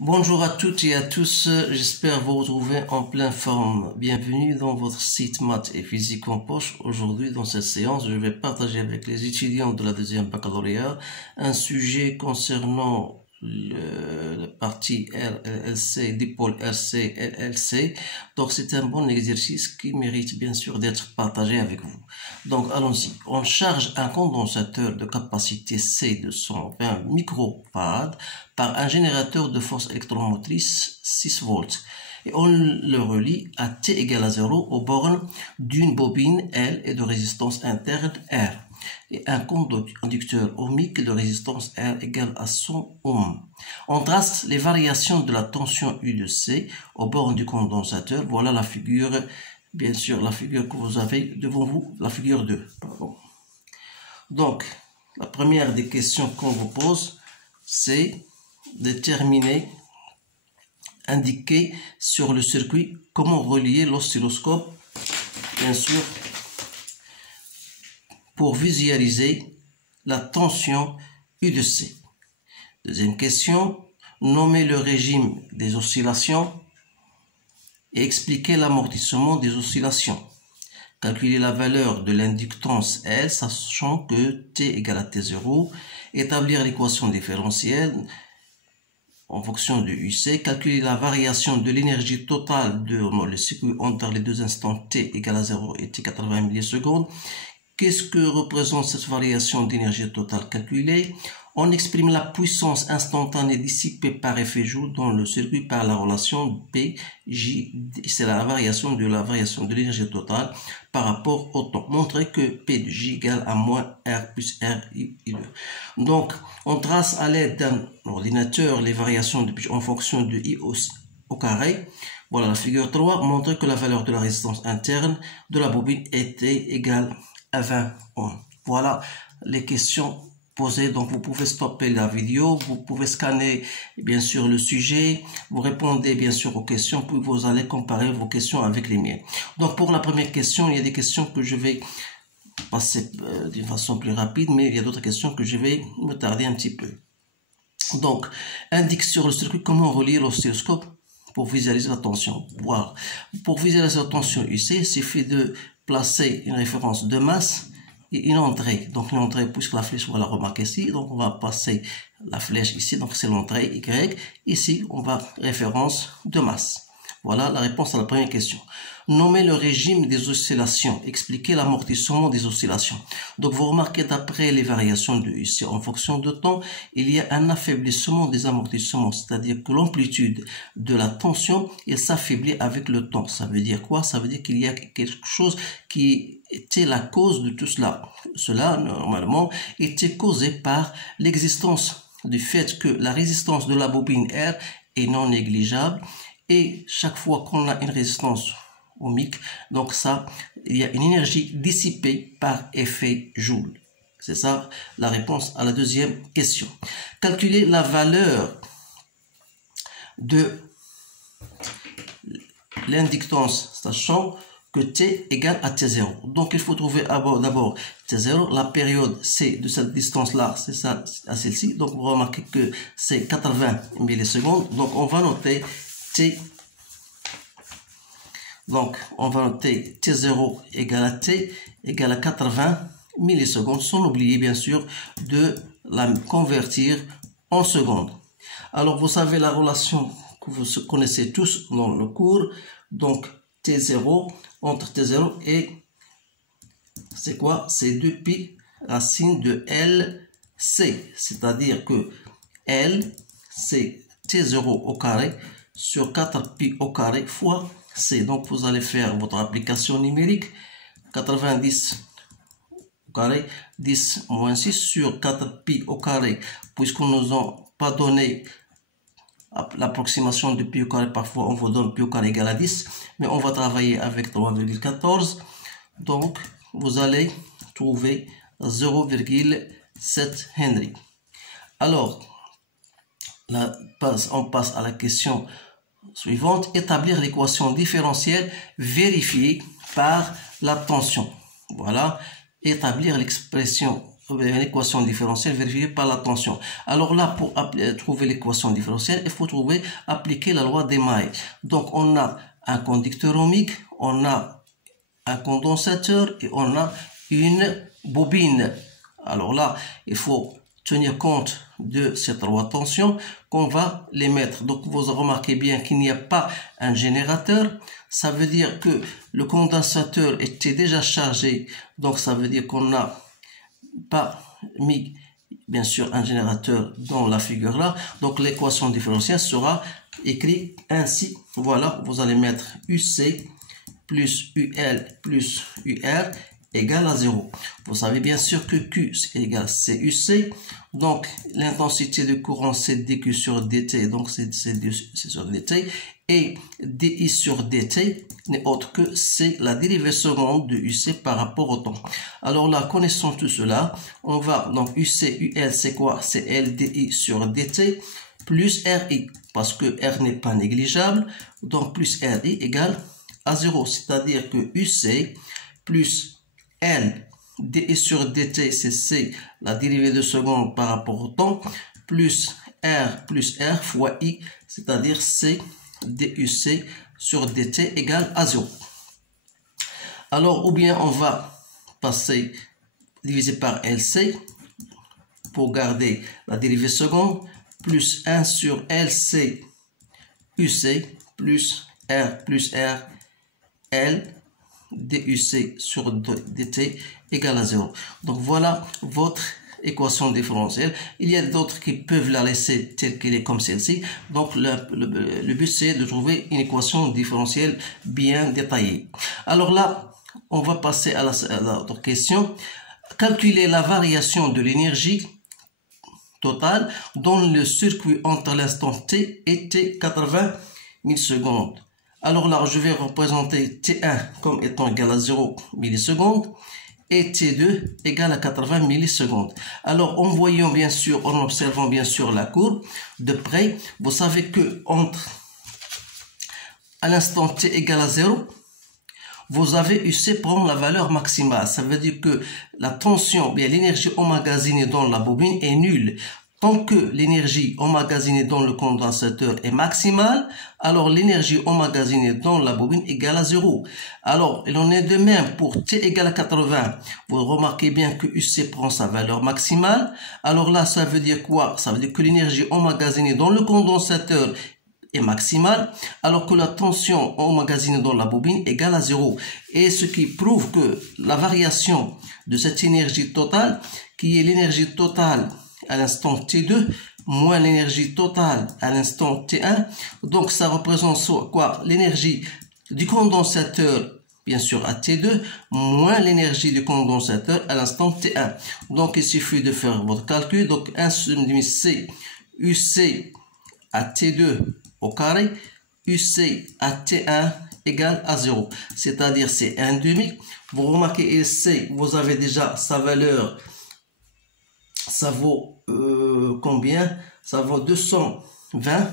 Bonjour à toutes et à tous, j'espère vous retrouver en pleine forme. Bienvenue dans votre site Maths et Physique en poche. Aujourd'hui, dans cette séance, je vais partager avec les étudiants de la deuxième baccalauréat un sujet concernant la partie RLC, dipôle RC, LLC. Donc, c'est un bon exercice qui mérite bien sûr d'être partagé avec vous. Donc, allons-y. On charge un condensateur de capacité C de 120 microfarads par un générateur de force électromotrice 6 volts et on le relie à T égale à 0 aux bornes d'une bobine L et de résistance interne R et un conducteur ohmique de résistance R égale à 100 ohms. On trace les variations de la tension U de C aux bornes du condensateur. Voilà la figure, bien sûr la figure que vous avez devant vous, la figure 2. Pardon. Donc, la première des questions qu'on vous pose, c'est déterminer, indiquer sur le circuit comment relier l'oscilloscope, bien sûr, pour visualiser la tension U de C. Deuxième question, nommer le régime des oscillations et expliquer l'amortissement des oscillations. Calculer la valeur de l'inductance L, sachant que T égale à T0. Établir l'équation différentielle en fonction de UC, calculer la variation de l'énergie totale de le circuit entre les deux instants t égale à 0 et t 80 millisecondes. Qu'est-ce que représente cette variation d'énergie totale calculée? On exprime la puissance instantanée dissipée par effet Joule dans le circuit par la relation P-J. C'est la variation de l'énergie totale par rapport au temps. Montrer que P de J égale à moins R plus R I2. Donc, on trace à l'aide d'un ordinateur les variations en fonction de I au carré. Voilà la figure 3. Montrer que la valeur de la résistance interne de la bobine était égale à 20 ohms. Voilà les questions posées. Donc vous pouvez stopper la vidéo, vous pouvez scanner bien sûr le sujet, vous répondez bien sûr aux questions, puis vous allez comparer vos questions avec les miennes. Donc pour la première question, il y a des questions que je vais passer d'une façon plus rapide, mais il y a d'autres questions que je vais me tarder un petit peu. Donc, indique sur le circuit comment relier l'oscilloscope pour visualiser la tension. Voilà. Pour visualiser la tension UC, il suffit de placer une référence de masse et une entrée. Donc une entrée, puisque la flèche, on va la remarquer ici, donc on va passer la flèche ici, donc c'est l'entrée Y. Ici, on va référence de masse. Voilà la réponse à la première question. Nommer le régime des oscillations. Expliquer l'amortissement des oscillations. Donc vous remarquez d'après les variations de UC en fonction de temps, il y a un affaiblissement des amortissements, c'est-à-dire que l'amplitude de la tension, elle s'affaiblit avec le temps. Ça veut dire quoi? Ça veut dire qu'il y a quelque chose qui était la cause de tout cela. Cela, normalement, était causé par l'existence du fait que la résistance de la bobine R est non négligeable. Et chaque fois qu'on a une résistance ohmique, donc ça, il y a une énergie dissipée par effet Joule. C'est ça la réponse à la deuxième question. Calculer la valeur de l'inductance, sachant que T égale à T0. Donc il faut trouver d'abord T0, la période C de cette distance-là, c'est ça, à celle-ci. Donc vous remarquez que c'est 80 millisecondes. Donc on va noter T. Donc, on va noter T0 égale à T égale à 80 millisecondes, sans oublier bien sûr de la convertir en secondes. Alors, vous savez la relation que vous connaissez tous dans le cours. Donc, T0 entre T0 et c'est quoi? C'est 2pi racine de LC. C'est-à-dire que L, c'est T0 au carré sur 4pi au carré fois C. Donc vous allez faire votre application numérique. 90 au carré, 10 moins 6 sur 4pi au carré. Puisqu'on ne nous a pas donné l'approximation de pi au carré, parfois on vous donne pi au carré égale à 10. Mais on va travailler avec 3,14. Donc vous allez trouver 0,7 Henry. Alors, là, on passe à la question suivante. Établir l'équation différentielle vérifiée par la tension. Voilà. Établir l'expression l'équation différentielle vérifiée par la tension. Alors là, pour trouver l'équation différentielle, il faut appliquer la loi des mailles. Donc, on a un conducteur ohmique, on a un condensateur et on a une bobine. Alors là, il faut tenir compte de cette loi de tension qu'on va les mettre. Donc, vous remarquez bien qu'il n'y a pas un générateur. Ça veut dire que le condensateur était déjà chargé. Donc, ça veut dire qu'on n'a pas mis, bien sûr, un générateur dans la figure là. Donc, l'équation différentielle sera écrite ainsi. Voilà, vous allez mettre UC plus UL plus UR égale à 0. Vous savez bien sûr que Q égale CUC. Donc, l'intensité de courant, c'est dQ sur dt. Donc, c'est sur dt. Et dI sur dt n'est autre que c'est la dérivée seconde de UC par rapport au temps. Alors là, connaissant tout cela, on va, donc UC, UL, c'est quoi? C'est LDI sur dt plus RI. Parce que R n'est pas négligeable. Donc, plus RI égale à 0. C'est-à-dire que UC plus L, dI sur dt, c'est C, la dérivée de seconde par rapport au temps, plus R fois I, c'est-à-dire C DUC sur dt égale à 0. Alors, ou bien on va passer, diviser par LC, pour garder la dérivée seconde, plus 1 sur LC UC, plus R, L, DUC sur dt égale à 0. Donc voilà votre équation différentielle. Il y a d'autres qui peuvent la laisser telle qu'elle est comme celle-ci. Donc le but c'est de trouver une équation différentielle bien détaillée. Alors là, on va passer à l'autre question. Calculer la variation de l'énergie totale dans le circuit entre l'instant t et t 80 millisecondes. Alors là, je vais représenter T1 comme étant égal à 0 millisecondes et T2 égal à 80 millisecondes. Alors, en voyant bien sûr, en observant bien sûr la courbe de près, vous savez que à l'instant T égal à 0, vous avez UC prendre la valeur maximale. Ça veut dire que la tension, bien l'énergie emmagasinée dans la bobine est nulle. Tant que l'énergie emmagasinée dans le condensateur est maximale, alors l'énergie emmagasinée dans la bobine égale à 0. Alors, il en est de même pour T égale à 80. Vous remarquez bien que UC prend sa valeur maximale. Alors là, ça veut dire quoi? Ça veut dire que l'énergie emmagasinée dans le condensateur est maximale, alors que la tension emmagasinée dans la bobine égale à 0. Et ce qui prouve que la variation de cette énergie totale, qui est l'énergie totale à l'instant T2 moins l'énergie totale à l'instant T1. Donc, ça représente quoi? L'énergie du condensateur, bien sûr, à T2 moins l'énergie du condensateur à l'instant T1. Donc, il suffit de faire votre calcul. Donc, 1 demi C UC à T2 au carré, UC à T1 égale à 0. C'est-à-dire, c'est 1 demi. Vous remarquez ici, vous avez déjà sa valeur. Ça vaut combien? Ça vaut 220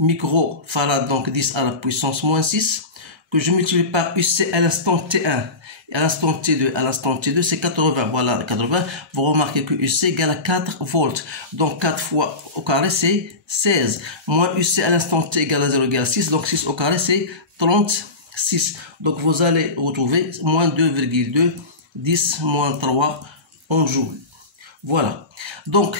microfarads, donc 10 à la puissance moins 6, que je multiplie par UC à l'instant T1. Et à l'instant T2, c'est 80. Voilà, 80. Vous remarquez que UC égale à 4 volts. Donc 4 fois au carré, c'est 16. Moins UC à l'instant T égale à 0 égale 6. Donc 6 au carré, c'est 36. Donc vous allez retrouver moins 2,2, 10 moins 3 en joules. Voilà. Donc,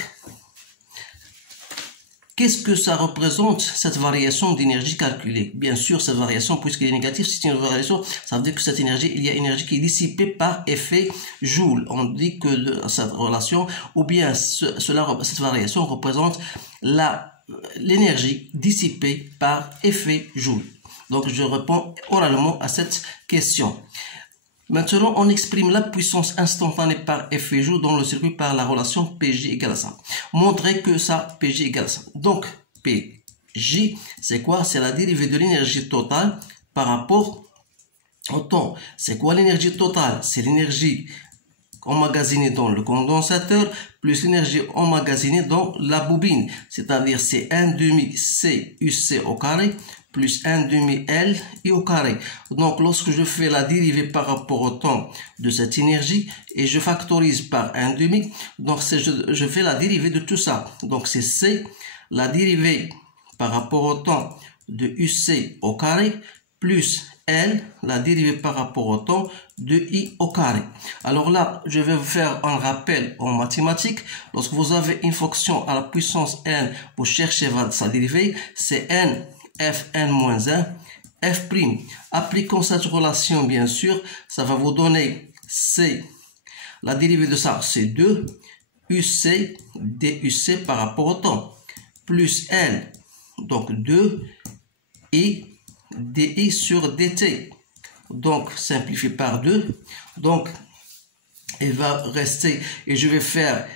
qu'est-ce que ça représente, cette variation d'énergie calculée? Bien sûr, cette variation, puisqu'elle est négative, c'est une variation, ça veut dire que cette énergie, il y a une énergie qui est dissipée par effet Joule. On dit que cette relation, ou bien cette variation représente l'énergie dissipée par effet Joule. Donc, je réponds oralement à cette question. Maintenant, on exprime la puissance instantanée par effet Joule dans le circuit par la relation PJ égale à ça. Montrez que ça, PJ égale à ça. Donc, PJ, c'est quoi? C'est la dérivée de l'énergie totale par rapport au temps. C'est quoi l'énergie totale? C'est l'énergie emmagasinée dans le condensateur plus l'énergie emmagasinée dans la bobine. C'est-à-dire, c'est 1 demi C UC au carré plus 1 demi L I au carré. Donc, lorsque je fais la dérivée par rapport au temps de cette énergie et je factorise par 1 demi, donc je fais la dérivée de tout ça. Donc, c'est C, la dérivée par rapport au temps de UC au carré, plus L, la dérivée par rapport au temps de I au carré. Alors là, je vais vous faire un rappel en mathématiques. Lorsque vous avez une fonction à la puissance n, vous cherchez sa dérivée, c'est n, fn-1, f'. Appliquons cette relation, bien sûr, ça va vous donner C, la dérivée de ça, c'est 2, UC, DUC par rapport au temps, plus L, donc 2, I, DI sur DT. Donc, simplifié par 2. Donc, il va rester, et je vais faire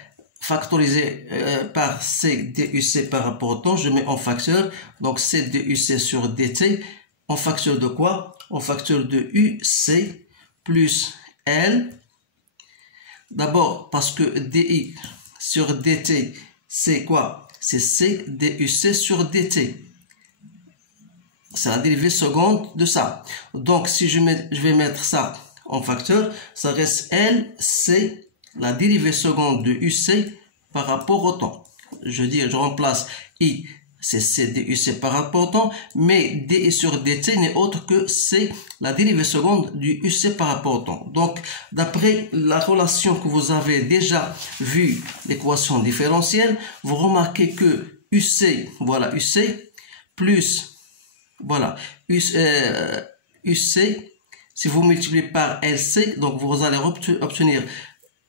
factoriser par C DUC par rapport au temps. Je mets en facteur. Donc, C DUC sur DT. En facteur de quoi? En facteur de UC plus L. D'abord, parce que DI sur DT, c'est quoi? C'est C DUC sur DT. C'est la dérivée seconde de ça. Donc, si je vais mettre ça en facteur, ça reste L, C, la dérivée seconde de UC par rapport au temps. Je remplace I, c'est C DUC par rapport au temps, mais DI sur DT n'est autre que C, la dérivée seconde du UC par rapport au temps. Donc, d'après la relation que vous avez déjà vue, l'équation différentielle, vous remarquez que UC, voilà UC, plus voilà, UC, si vous multipliez par LC, donc vous allez obtenir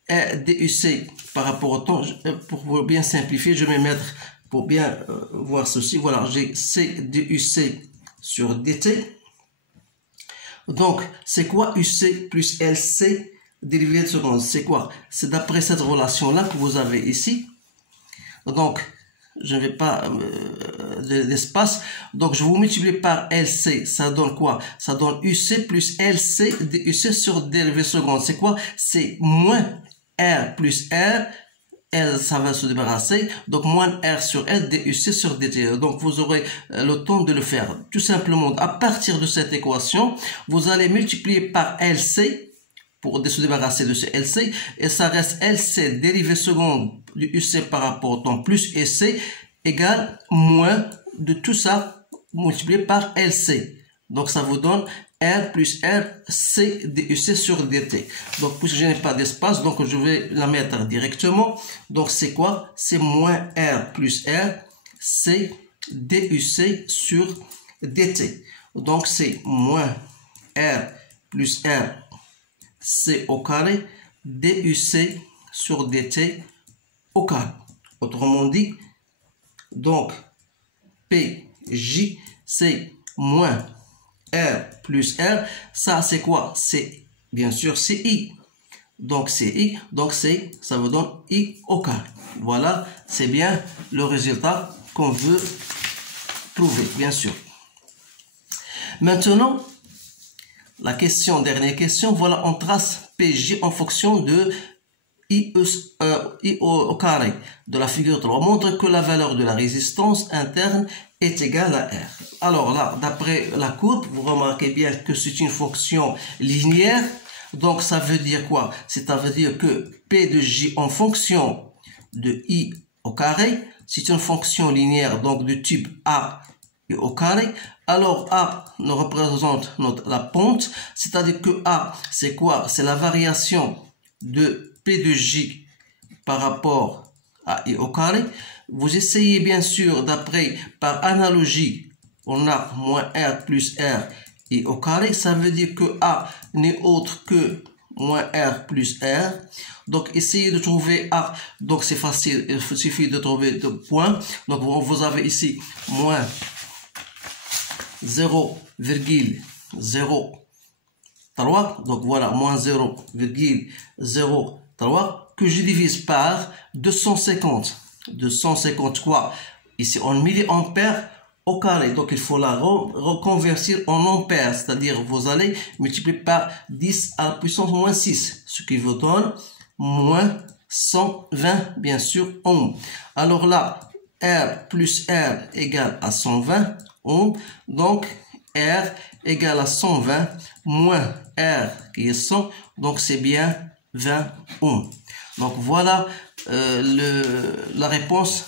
DUC par rapport au temps. Pour bien simplifier, je vais mettre, pour bien voir ceci, voilà, j'ai C DUC sur DT. Donc, c'est quoi UC plus LC dérivée de seconde? C'est quoi? C'est d'après cette relation-là que vous avez ici. Donc, je ne vais pas d'espace. Donc, je vous multiplie par LC. Ça donne quoi? Ça donne UC plus LC DUC sur dérivée seconde. C'est quoi? C'est moins R plus R. L, ça va se débarrasser. Donc, moins R sur L DUC sur DT. Donc, vous aurez le temps de le faire. Tout simplement, à partir de cette équation, vous allez multiplier par LC pour se débarrasser de ce LC, et ça reste LC dérivée seconde du UC par rapport au temps plus EC égale moins de tout ça multiplié par LC. Donc ça vous donne R plus R C DUC sur DT. Donc puisque je n'ai pas d'espace, donc je vais la mettre directement. Donc c'est quoi? C'est moins R plus R C DUC sur DT. Donc c'est moins R plus R C au carré DUC sur DT au carré. Autrement dit, donc PJ c'est moins R plus R. Ça c'est quoi? C'est bien sûr c'est I. Donc c'est I. Donc ça vous donne I au carré. Voilà, c'est bien le résultat qu'on veut trouver, bien sûr. Maintenant, la dernière question, voilà, on trace PJ en fonction de I au carré de la figure 3. Montre que la valeur de la résistance interne est égale à R. Alors là, d'après la courbe, vous remarquez bien que c'est une fonction linéaire. Donc ça veut dire quoi? Ça veut dire que P de J en fonction de I au carré, c'est une fonction linéaire, donc de type A et au carré. Alors A nous représente la pente, c'est-à-dire que A c'est quoi? C'est la variation de P de J par rapport à I au carré. Vous essayez bien sûr d'après, par analogie, on a moins R plus R I au carré, ça veut dire que A n'est autre que moins R plus R. Donc essayez de trouver A, donc c'est facile, il suffit de trouver deux points. Donc vous avez ici moins 0,03, donc voilà, moins 0,03 que je divise par 250. 250 quoi? Ici en milliampères au carré, donc il faut la reconvertir en ampères, c'est-à-dire vous allez multiplier par 10 à la puissance moins 6, ce qui vous donne moins 120 bien sûr ohms. Alors là, R plus R égale à 120 ohms. Donc, R égale à 120 moins R qui est 100. Donc, c'est bien 20 ohms. Donc, voilà la réponse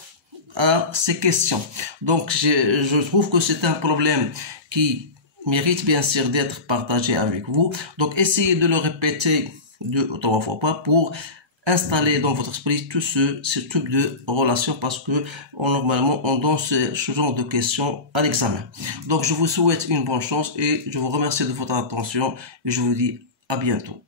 à ces questions. Donc, je trouve que c'est un problème qui mérite bien sûr d'être partagé avec vous. Donc, essayez de le répéter 2 ou 3 fois pour installer dans votre esprit tout ce type de relation, parce que normalement on donne ce genre de questions à l'examen. Donc, je vous souhaite une bonne chance et je vous remercie de votre attention et je vous dis à bientôt.